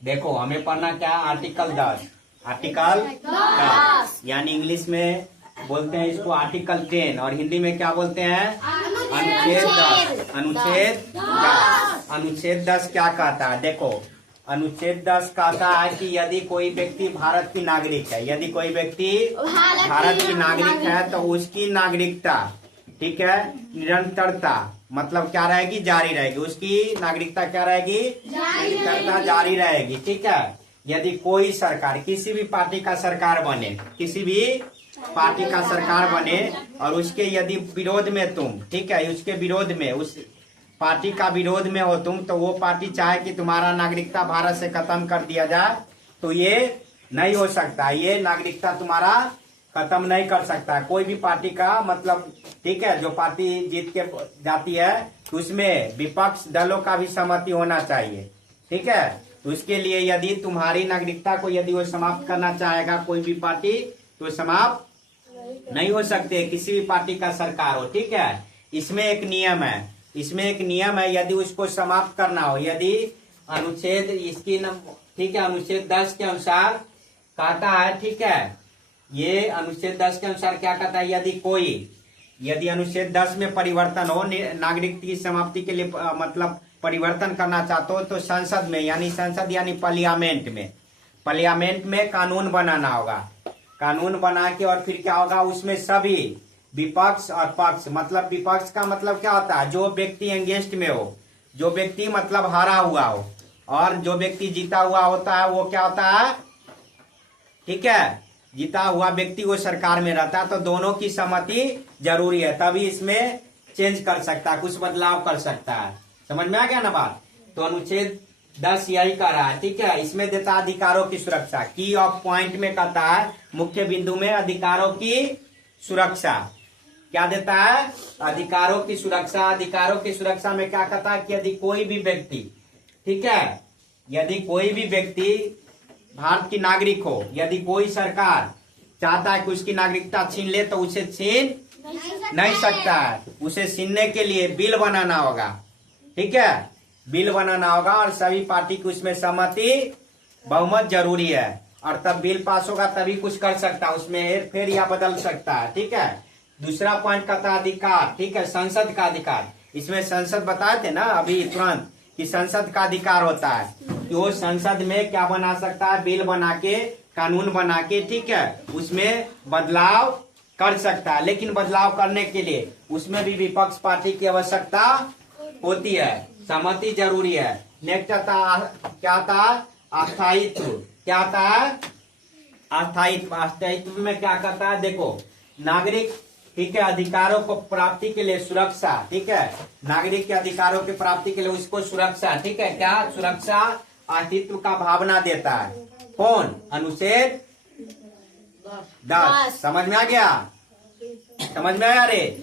देखो हमें पढ़ना क्या है, आर्टिकल 10। आर्टिकल 10 यानी इंग्लिश में बोलते हैं इसको आर्टिकल 10 और हिंदी में क्या बोलते हैं, अनुच्छेद 10। अनुच्छेद 10। अनुच्छेद 10 क्या कहता है, देखो अनुच्छेद 10 कहता है कि यदि कोई व्यक्ति भारत की नागरिक है, यदि कोई व्यक्ति भारत की नागरिक है तो उसकी नागरिकता, ठीक है, निरंतरता मतलब क्या रहेगी, जारी रहेगी। उसकी नागरिकता क्या रहेगी, निरंतरता जारी रहेगी, ठीक है। यदि कोई सरकार, किसी भी पार्टी का सरकार बने, किसी भी पार्टी का सरकार बने और उसके यदि विरोध में तुम, ठीक है, उसके विरोध में, उस पार्टी का विरोध में हो तुम, तो वो पार्टी चाहे कि तुम्हारा नागरिकता भारत से खत्म कर दिया जाए तो ये नहीं हो सकता, ये नागरिकता तुम्हारा खत्म नहीं कर सकता कोई भी पार्टी का, मतलब ठीक है। जो पार्टी जीत के जाती है तो उसमें विपक्ष दलों का भी सहमति होना चाहिए, ठीक है। तो उसके लिए यदि तुम्हारी नागरिकता को यदि वो समाप्त करना चाहेगा कोई भी पार्टी, तो समाप्त नहीं हो सकते, किसी भी पार्टी का सरकार हो, ठीक है। इसमें एक नियम है, इसमें एक नियम है, यदि उसको समाप्त करना हो, यदि अनुच्छेद इसकी, ठीक है, अनुच्छेद 10 के अनुसार कहता है, ठीक है, ये अनुच्छेद 10 के अनुसार क्या कहता है, यदि अनुच्छेद 10 में परिवर्तन हो, नागरिकता की समाप्ति के लिए मतलब परिवर्तन करना चाहते हो, तो संसद में, यानी संसद यानी पार्लियामेंट में कानून बनाना होगा। कानून बना के और फिर क्या होगा, उसमें सभी विपक्ष और पक्ष, मतलब विपक्ष का मतलब क्या होता है, जो व्यक्ति एंगेस्ट में हो, जो व्यक्ति मतलब हारा हुआ हो, और जो व्यक्ति जीता हुआ होता है वो क्या होता है, ठीक है, जीता हुआ व्यक्ति वो सरकार में रहता है। तो दोनों की सहमति जरूरी है, तभी इसमें चेंज कर सकता है, कुछ बदलाव कर सकता है। समझ में आ गया ना बात। तो अनुच्छेद 10 यही कर रहा है, ठीक है। इसमें देता है अधिकारों की सुरक्षा, की ऑफ पॉइंट में कहता है, मुख्य बिंदु में अधिकारों की सुरक्षा क्या देता है, अधिकारों की सुरक्षा। अधिकारों की सुरक्षा में क्या कहता है कि यदि कोई भी व्यक्ति, ठीक है, यदि कोई भी व्यक्ति भारत की नागरिक हो, यदि कोई सरकार चाहता है कि उसकी नागरिकता छीन ले तो उसे छीन नहीं सकता है। उसे छीनने के लिए बिल बनाना होगा, ठीक है, बिल बनाना होगा और सभी पार्टी की उसमें सहमति, बहुमत जरूरी है, और तब बिल पास होगा तभी कुछ कर सकता है, उसमें हेर फेर या बदल सकता है, ठीक है। दूसरा पॉइंट कहता है अधिकार, ठीक है, संसद का अधिकार। इसमें संसद बताए थे ना अभी तुरंत कि संसद का अधिकार होता है कि वो संसद में क्या बना सकता है, बिल बना के, कानून बना के, ठीक है, उसमें बदलाव कर सकता है। लेकिन बदलाव करने के लिए उसमें भी विपक्ष पार्टी की आवश्यकता होती है, सहमति जरूरी है। नेक्स्ट क्या था, अस्थायित्व। क्या था, अस्थायित्व। अस्थायित्व में क्या कहता है, देखो नागरिक, ठीक है, अधिकारों को प्राप्ति के लिए सुरक्षा, ठीक है, नागरिक के अधिकारों की प्राप्ति के लिए उसको सुरक्षा, ठीक है, क्या सुरक्षा, अस्तित्व का भावना देता है। कौन, अनुच्छेद 10। समझ में आ गया, समझ में आया रे।